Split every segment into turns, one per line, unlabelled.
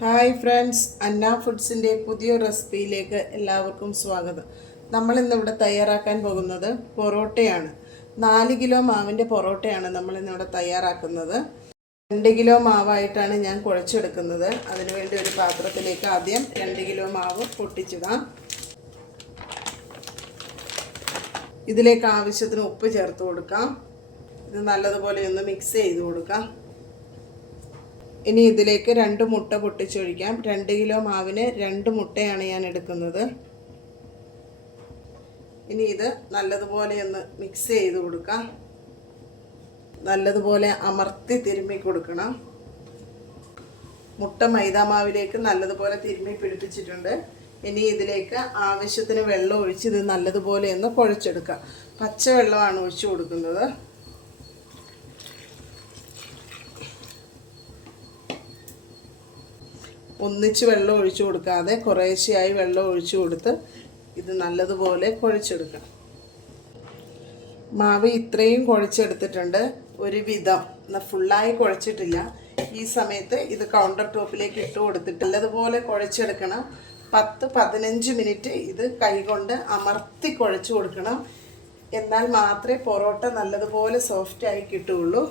Hi friends അന്ന ഫുഡ്സിന്റെ പുതിയ റെസിപ്പിയിലേക്ക് എല്ലാവർക്കും സ്വാഗതം. നമ്മൾ ഇന്നിവിടെ തയ്യാറാക്കാൻ പോകുന്നത് പൊറോട്ടയാണ്. നാല് കിലോ മാവിന്റെ പൊറോട്ടയാണ് നമ്മൾ ഇന്നിവിടെ തയ്യാറാക്കുന്നത്. രണ്ട് കിലോ മാവായിട്ടാണ് ഞാൻ കുഴച്ചെടുക്കുന്നത്. അതിനുവേണ്ടി ഒരു പാത്രത്തിലേക്ക് ആദ്യം രണ്ട് കിലോ മാവ് പൊട്ടിച്ചിടാം. ഇതിലേക്ക് ആവശ്യത്തിന് ഉപ്പ് ചേർത്ത് കൊടുക്കാം. ഇത് നല്ലതുപോലെ ഒന്ന് മിക്സ് ചെയ്ത് കൊടുക്കാം. ഇനി ഇതിലേക്ക് രണ്ട് മുട്ട പൊട്ടിച്ചൊഴിക്കാം. രണ്ട് കിലോ മാവിന് രണ്ട് മുട്ടയാണ് ഞാൻ എടുക്കുന്നത്. ഇനി ഇത് നല്ലതുപോലെ ഒന്ന് മിക്സ് ചെയ്ത് കൊടുക്കാം. നല്ലതുപോലെ അമർത്തി തിരുമ്മി കൊടുക്കണം. മുട്ട മൈദാമാവിലേക്ക് നല്ലതുപോലെ തിരുമ്മി പിടിപ്പിച്ചിട്ടുണ്ട്. ഇനി ഇതിലേക്ക് ആവശ്യത്തിന് വെള്ളം ഒഴിച്ച് ഇത് നല്ലതുപോലെ ഒന്ന് കുഴച്ചെടുക്കാം. പച്ചവെള്ളമാണ് ഒഴിച്ചു കൊടുക്കുന്നത്. ഒന്നിച്ച് വെള്ളം ഒഴിച്ചു കൊടുക്കാതെ കുറേശ്ശെയായി വെള്ളം ഒഴിച്ചു കൊടുത്ത് ഇത് നല്ലതുപോലെ കുഴച്ചെടുക്കണം. മാവ് ഇത്രയും കുഴച്ചെടുത്തിട്ടുണ്ട്. ഒരു വിധം എന്നാൽ ഫുള്ളായി കുഴച്ചിട്ടില്ല. ഈ സമയത്ത് ഇത് കൗണ്ടർ ടോപ്പിലേക്ക് ഇട്ട് കൊടുത്തിട്ട് നല്ലതുപോലെ കുഴച്ചെടുക്കണം. പത്ത് പതിനഞ്ച് മിനിറ്റ് ഇത് കൈകൊണ്ട് അമർത്തി കുഴച്ചു കൊടുക്കണം. എന്നാൽ മാത്രമേ പൊറോട്ട നല്ലതുപോലെ സോഫ്റ്റായി കിട്ടുകയുള്ളൂ.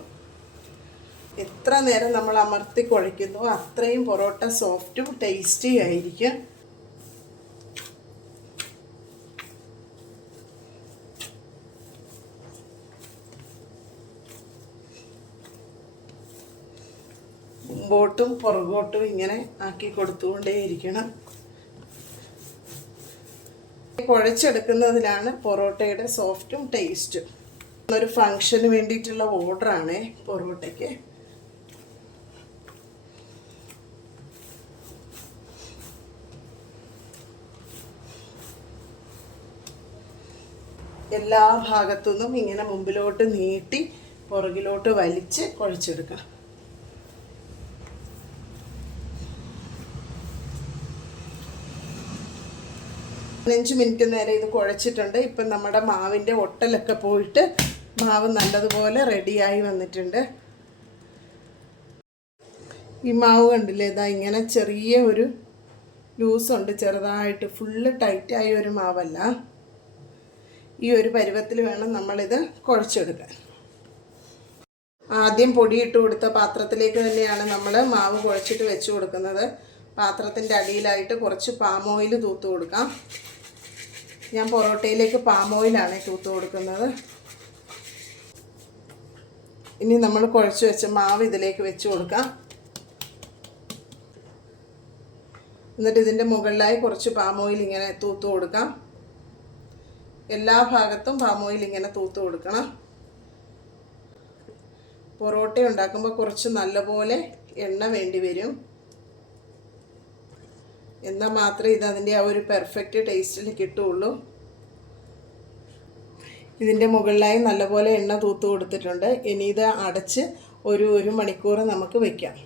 എത്ര നേരം നമ്മൾ അമർത്തി കുഴയ്ക്കുന്നു അത്രയും പൊറോട്ട സോഫ്റ്റും ടേസ്റ്റി ആയിരിക്കും. മുമ്പോട്ടും പുറകോട്ടും ഇങ്ങനെ ആക്കി കൊടുത്തുകൊണ്ടേയിരിക്കണം. കുഴച്ചെടുക്കുന്നതിലാണ് പൊറോട്ടയുടെ സോഫ്റ്റും ടേസ്റ്റും ഒരു ഫങ്ഷന് വേണ്ടിയിട്ടുള്ള ഓർഡറാണ് പൊറോട്ടയ്ക്ക്. എല്ലാ ഭാഗത്തുനിന്നും ഇങ്ങനെ മുമ്പിലോട്ട് നീട്ടി പുറകിലോട്ട് വലിച്ച് കുഴച്ചെടുക്കുക പതിനഞ്ച് മിനിറ്റ് നേരം ഇത് കുഴച്ചിട്ടുണ്ട്. ഇപ്പം നമ്മുടെ മാവിന്റെ ഒട്ടലൊക്കെ പോയിട്ട് മാവ് നല്ലതുപോലെ റെഡിയായി വന്നിട്ടുണ്ട്. ഈ മാവ് കണ്ടില്ലേ? ഇതാ ഇങ്ങനെ ചെറിയ ഒരു ലൂസുണ്ട്. ചെറുതായിട്ട് ഫുള്ള് ടൈറ്റായ ഒരു മാവല്ല. ഈ ഒരു പരുവത്തിൽ വേണം നമ്മളിത് കുഴച്ചെടുക്കാൻ. ആദ്യം പൊടിയിട്ട് കൊടുത്ത പാത്രത്തിലേക്ക് തന്നെയാണ് നമ്മൾ മാവ് കുഴച്ചിട്ട് വെച്ച് കൊടുക്കുന്നത്. പാത്രത്തിന്റെ അടിയിലായിട്ട് കുറച്ച് പാം ഓയിൽ തൂത്ത് കൊടുക്കാം. ഞാൻ പൊറോട്ടയിലേക്ക് പാം ഓയിലാണ് തൂത്ത് കൊടുക്കുന്നത്. ഇനി നമ്മൾ കുഴച്ച് വെച്ച മാവ് ഇതിലേക്ക് വെച്ച് കൊടുക്കാം. എന്നിട്ട് ഇതിന്റെ മുകളിലായി കുറച്ച് പാം ഓയിൽ ഇങ്ങനെ തൂത്ത് കൊടുക്കാം. എല്ലാ ഭാഗത്തും പാം ഓയിൽ ഇങ്ങനെ തൂത്ത് കൊടുക്കണം. പൊറോട്ട ഉണ്ടാക്കുമ്പോൾ കുറച്ച് നല്ലപോലെ എണ്ണ വേണ്ടി വരും. എന്നാൽ മാത്രമേ ഇത് അതിന്റെ ആ ഒരു പെർഫെക്റ്റ് ടേസ്റ്റിൽ കിട്ടുകയുള്ളൂ ഇതിന്റെ മുകളിലായി നല്ലപോലെ എണ്ണ തൂത്ത് കൊടുത്തിട്ടുണ്ട്. ഇനി ഇത് അടച്ച് ഒരു ഒരു മണിക്കൂർ നമുക്ക് വയ്ക്കാം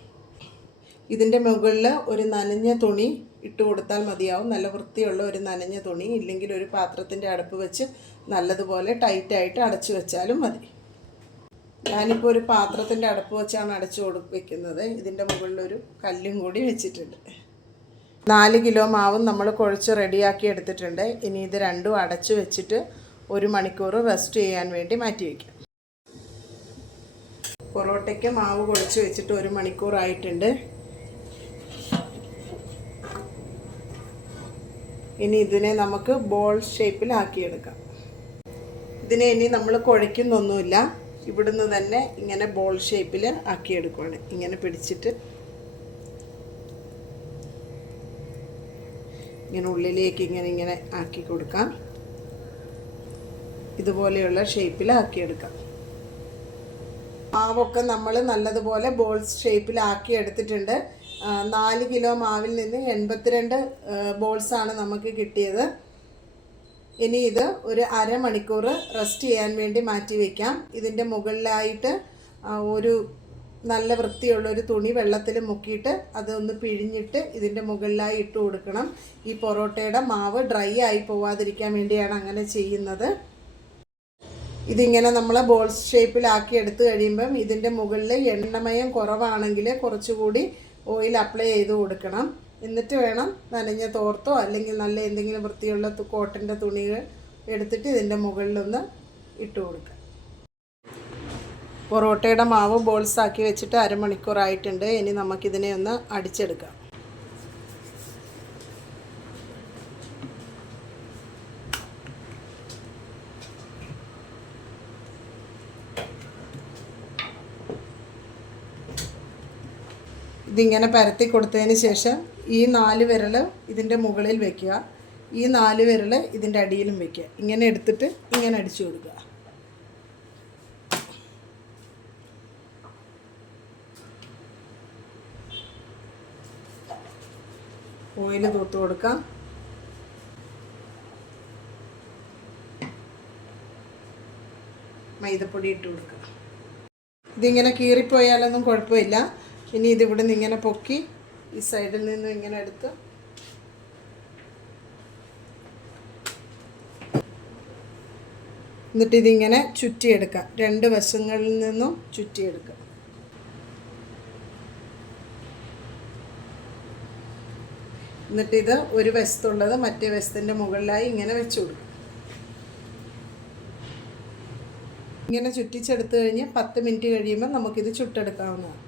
ഇതിന്റെ മുകളിൽ ഒരു നനഞ്ഞ തുണി ഇട്ട് കൊടുത്താൽ മതിയാവും. നല്ല വൃത്തിയുള്ള ഒരു നനഞ്ഞ തുണി ഇല്ലെങ്കിൽ ഒരു പാത്രത്തിന്റെ അടുപ്പ് വെച്ച് നല്ലതുപോലെ ടൈറ്റായിട്ട് അടച്ചു വെച്ചാലും മതി. ഞാനിപ്പോൾ ഒരു പാത്രത്തിന്റെ അടുപ്പ് വെച്ചാണ് അടച്ചു കൊടു വെക്കുന്നത്. ഇതിന്റെ മുകളിലൊരു കല്ലും കൂടി വെച്ചിട്ടുണ്ട്. നാല് കിലോ മാവും നമ്മൾ കുഴച്ച് റെഡിയാക്കി എടുത്തിട്ടുണ്ട്. ഇനി ഇത് രണ്ടും അടച്ചു വെച്ചിട്ട് ഒരു മണിക്കൂർ റെസ്റ്റ് ചെയ്യാൻ വേണ്ടി മാറ്റി വയ്ക്കാം പൊറോട്ടയ്ക്ക് മാവ് കുഴച്ച് വെച്ചിട്ട് ഒരു മണിക്കൂറായിട്ടുണ്ട്. ഇനി ഇതിനെ നമുക്ക് ബോൾ ഷേപ്പിൽ ഷേപ്പിലാക്കിയെടുക്കാം ഇതിനെ ഇനി നമ്മൾ കുഴയ്ക്കുന്നൊന്നുമില്ല. ഇവിടുന്ന് തന്നെ ഇങ്ങനെ ബോൾ ഷേപ്പിൽ ആക്കിയെടുക്കുകയാണ് ഇങ്ങനെ പിടിച്ചിട്ട് ഇങ്ങനെ ഉള്ളിലേക്ക് ഇങ്ങനെ ഇങ്ങനെ ആക്കി കൊടുക്കാം. ഇതുപോലെയുള്ള ഷേപ്പിൽ ആക്കിയെടുക്കാം മാവൊക്കെ നമ്മൾ നല്ലതുപോലെ ബോൾസ് ഷേപ്പിലാക്കി എടുത്തിട്ടുണ്ട് നാല് കിലോ മാവിൽ നിന്ന് എൺപത്തിരണ്ട് ബോൾസാണ് നമുക്ക് കിട്ടിയത്. ഇനി ഇത് ഒരു അരമണിക്കൂർ റെസ്റ്റ് ചെയ്യാൻ വേണ്ടി മാറ്റി വയ്ക്കാം ഇതിന്റെ മുകളിലായിട്ട് ഒരു നല്ല വൃത്തിയുള്ള ഒരു തുണി വെള്ളത്തിൽ മുക്കിയിട്ട് അതൊന്ന് പിഴിഞ്ഞിട്ട് ഇതിന്റെ മുകളിലായി ഇട്ട് കൊടുക്കണം. ഈ പൊറോട്ടയുടെ മാവ് ഡ്രൈ ആയി പോവാതിരിക്കാൻ വേണ്ടിയാണ് അങ്ങനെ ചെയ്യുന്നത്. ഇതിങ്ങനെ നമ്മൾ ബോൾസ് ഷേപ്പിലാക്കി എടുത്തു കഴിയുമ്പം ഇതിന്റെ മുകളിൽ എണ്ണമയം കുറവാണെങ്കിൽ കുറച്ചുകൂടി ഓയിൽ അപ്ലൈ ചെയ്ത് കൊടുക്കണം. എന്നിട്ട് വേണം നനഞ്ഞ തോർത്തോ അല്ലെങ്കിൽ നല്ല എന്തെങ്കിലും വൃത്തിയുള്ള കോട്ടന്റെ തുണികൾ എടുത്തിട്ട് ഇതിന്റെ മുകളിലൊന്ന് ഇട്ട് കൊടുക്കുക. പൊറോട്ടയുടെ മാവ് ബോൾസാക്കി വെച്ചിട്ട് അരമണിക്കൂറായിട്ടുണ്ട്. ഇനി നമുക്കിതിനെ ഒന്ന് അടിച്ചെടുക്കാം. ഇതിങ്ങനെ പരത്തി കൊടുത്തതിന് ശേഷം ഈ നാല് വിരൽ ഇതിന്റെ മുകളിൽ വെക്കുക. ഈ നാല് വിരൽ ഇതിന്റെ അടിയിലും വെക്കുക. ഇങ്ങനെ എടുത്തിട്ട് ഇങ്ങനെ അടിച്ചു കൊടുക്കുക. ഓയിൽ തൂത്ത് കൊടുക്കാം മൈദപ്പൊടി ഇട്ട് കൊടുക്കുക. ഇതിങ്ങനെ കീറിപ്പോയാലൊന്നും കുഴപ്പമില്ല. ഇനി ഇതിവിടെ നിന്ന് ഇങ്ങനെ പൊക്കി ഈ സൈഡിൽ നിന്ന് ഇങ്ങനെ എടുത്ത് എന്നിട്ട് ഇതിങ്ങനെ ചുറ്റിയെടുക്കാം. രണ്ട് വശങ്ങളിൽ നിന്നും ചുറ്റിയെടുക്കാം. എന്നിട്ട് ഇത് ഒരു വശത്തുള്ളത് മറ്റേ വശത്തിന്റെ മുകളിലായി ഇങ്ങനെ വെച്ച് കൊടുക്കും. ഇങ്ങനെ ചുറ്റിച്ചെടുത്ത് കഴിഞ്ഞ് പത്ത് മിനിറ്റ് കഴിയുമ്പോൾ നമുക്കിത് ചുട്ടെടുക്കാവുന്നതാണ്.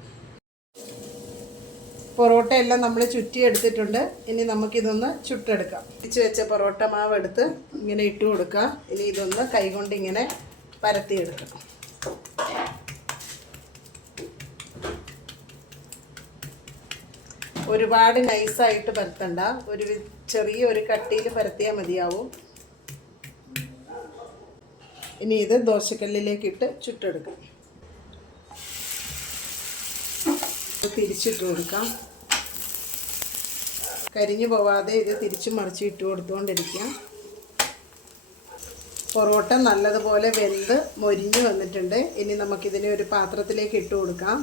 പൊറോട്ട എല്ലാം നമ്മൾ ചുറ്റി എടുത്തിട്ടുണ്ട്. ഇനി നമുക്കിതൊന്ന് ചുട്ടെടുക്കാം. ചുറ്റിച്ച് വെച്ച പൊറോട്ട മാവ് എടുത്ത് ഇങ്ങനെ ഇട്ട് കൊടുക്കുക. ഇനി ഇതൊന്ന് കൈകൊണ്ട് ഇങ്ങനെ പരത്തിയെടുക്കണം ഒരുപാട് നൈസായിട്ട് പരത്തണ്ട. ഒരു ചെറിയ ഒരു കട്ടിയിൽ പരത്തിയാൽ മതിയാവും. ഇനി ഇത് ദോശക്കല്ലിലേക്ക് ഇട്ട് ചുട്ടെടുക്കാം. തിരിച്ചിട്ട് കൊടുക്കാം. കരിഞ്ഞു പോവാതെ ഇത് തിരിച്ചു മറിച്ച് ഇട്ട് കൊടുത്തുകൊണ്ടിരിക്കാം. പൊറോട്ട നല്ലതുപോലെ വെന്ത് മൊരിഞ്ഞു വന്നിട്ടുണ്ട്. ഇനി നമുക്കിതിനെ ഒരു പാത്രത്തിലേക്ക് ഇട്ട് കൊടുക്കാം.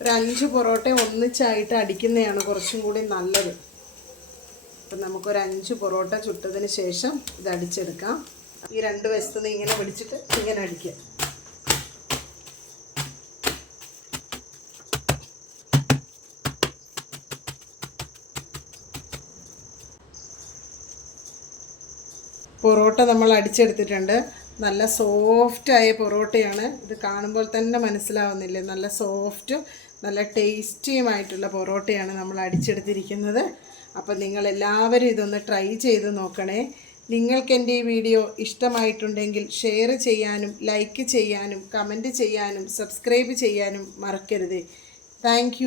ഒരു അഞ്ച് പൊറോട്ട ഒന്നിച്ചായിട്ട് അടിക്കുന്നതാണ് കുറച്ചും കൂടി നല്ലത്. അപ്പം നമുക്കൊരു അഞ്ച് പൊറോട്ട ചുട്ടതിന് ശേഷം ഇത് അടിച്ചെടുക്കാം. ഈ രണ്ട് വശത്തുനിന്ന് ഇങ്ങനെ വിളിച്ചിട്ട് ഇങ്ങനെ അടിക്കുക പൊറോട്ട നമ്മൾ അടിച്ചെടുത്തിട്ടുണ്ട്. നല്ല സോഫ്റ്റായ പൊറോട്ടയാണ്. ഇത് കാണുമ്പോൾ തന്നെ മനസ്സിലാവുന്നില്ലേ? നല്ല സോഫ്റ്റ് നല്ല ടേസ്റ്റിയുമായിട്ടുള്ള പൊറോട്ടയാണ് നമ്മൾ അടിച്ചെടുത്തിരിക്കുന്നത്. അപ്പോൾ നിങ്ങൾ എല്ലാവരും ഇതൊന്ന് ട്രൈ ചെയ്ത് നോക്കണേ. നിങ്ങൾക്ക് എന്റെ ഈ വീഡിയോ ഇഷ്ടമായിട്ടുണ്ടെങ്കിൽ ഷെയർ ചെയ്യാനും ലൈക്ക് ചെയ്യാനും കമന്റ് ചെയ്യാനും സബ്സ്ക്രൈബ് ചെയ്യാനും മറക്കരുത്. താങ്ക്